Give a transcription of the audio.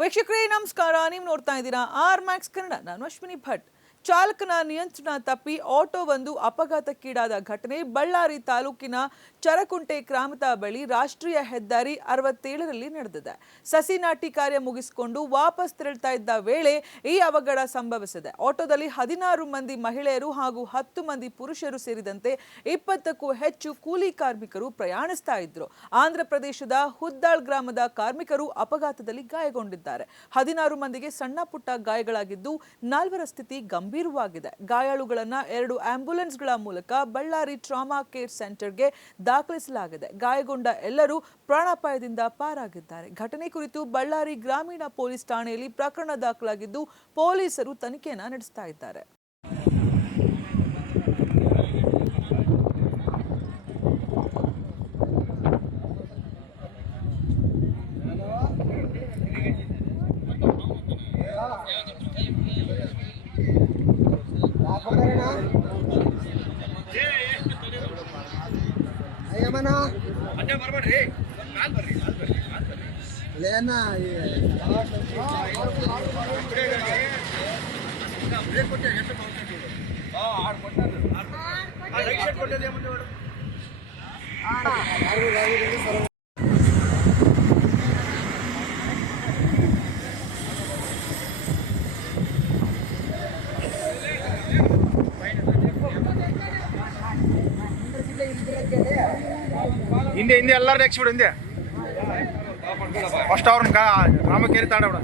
ವೀಕ್ಷಕರೇ ನಮಸ್ಕಾರ. ನೀವು ನೋಡ್ತಾ ಇದ್ದೀರಾ ಆರ್ ಮ್ಯಾಕ್ಸ್ ಕನ್ನಡ. ನಾನು ಅಶ್ವಿನಿ ಭಟ್. ಚಾಲಕನ ನಿಯಂತ್ರಣ ತಪ್ಪಿ ಆಟೋವೊಂದು ಅಪಘಾತಕ್ಕೀಡಾದ ಘಟನೆ ಬಳ್ಳಾರಿ ತಾಲೂಕಿನ ಚರಕುಂಟೆ ಗ್ರಾಮದ ಬಳಿ ರಾಷ್ಟ್ರೀಯ ಹೆದ್ದಾರಿ 67ರಲ್ಲಿ ನಡೆದಿದೆ. ಸಸಿ ನಾಟಿ ಕಾರ್ಯ ಮುಗಿಸಿಕೊಂಡು ವಾಪಸ್ ತೆರಳುತ್ತಾ ಇದ್ದ ವೇಳೆ ಈ ಅವಘಡ ಸಂಭವಿಸಿದೆ. ಆಟೋದಲ್ಲಿ 16 ಮಂದಿ ಮಹಿಳೆಯರು ಹಾಗೂ 10 ಮಂದಿ ಪುರುಷರು ಸೇರಿದಂತೆ 20ಕ್ಕೂ ಹೆಚ್ಚು ಕೂಲಿ ಕಾರ್ಮಿಕರು ಪ್ರಯಾಣಿಸ್ತಾ ಇದ್ರು. ಆಂಧ್ರ ಪ್ರದೇಶದ ಹುದ್ದಾಳ್ ಗ್ರಾಮದ ಕಾರ್ಮಿಕರು ಅಪಘಾತದಲ್ಲಿ ಗಾಯಗೊಂಡಿದ್ದಾರೆ. 16 ಮಂದಿಗೆ ಸಣ್ಣ ಪುಟ್ಟ ಗಾಯಗಳಾಗಿದ್ದು 4ರ ಸ್ಥಿತಿ ಗಂಭೀರವಾಗಿದೆ. ಗಾಯಾಳುಗಳನ್ನ 2 ಆಂಬ್ಯುಲೆನ್ಸ್ಗಳ ಮೂಲಕ ಬಳ್ಳಾರಿ ಟ್ರಾಮಾ ಕೇರ್ ಸೆಂಟರ್ಗೆ ದಾಖಲಿಸಲಾಗಿದೆ. ಗಾಯಗೊಂಡ ಎಲ್ಲರೂ ಪ್ರಾಣಾಪಾಯದಿಂದ ಪಾರಾಗಿದ್ದಾರೆ. ಘಟನೆ ಕುರಿತು ಬಳ್ಳಾರಿ ಗ್ರಾಮೀಣ ಪೊಲೀಸ್ ಠಾಣೆಯಲ್ಲಿ ಪ್ರಕರಣ ದಾಖಲಾಗಿದ್ದು ಪೊಲೀಸರು ತನಿಖೆಯನ್ನು ನಡೆಸ್ತಾ ಇದ್ದಾರೆ. ಹಿಂದೆ ಎಲ್ಲರೂ ಎಕ್ಸ್ಬಿಡು ಹಿಂದೆ ಫಸ್ಟ್ ಅವ್ರನ್ನ ರಾಮಕೇರಿ ತಾಂಡ ಬಿಡ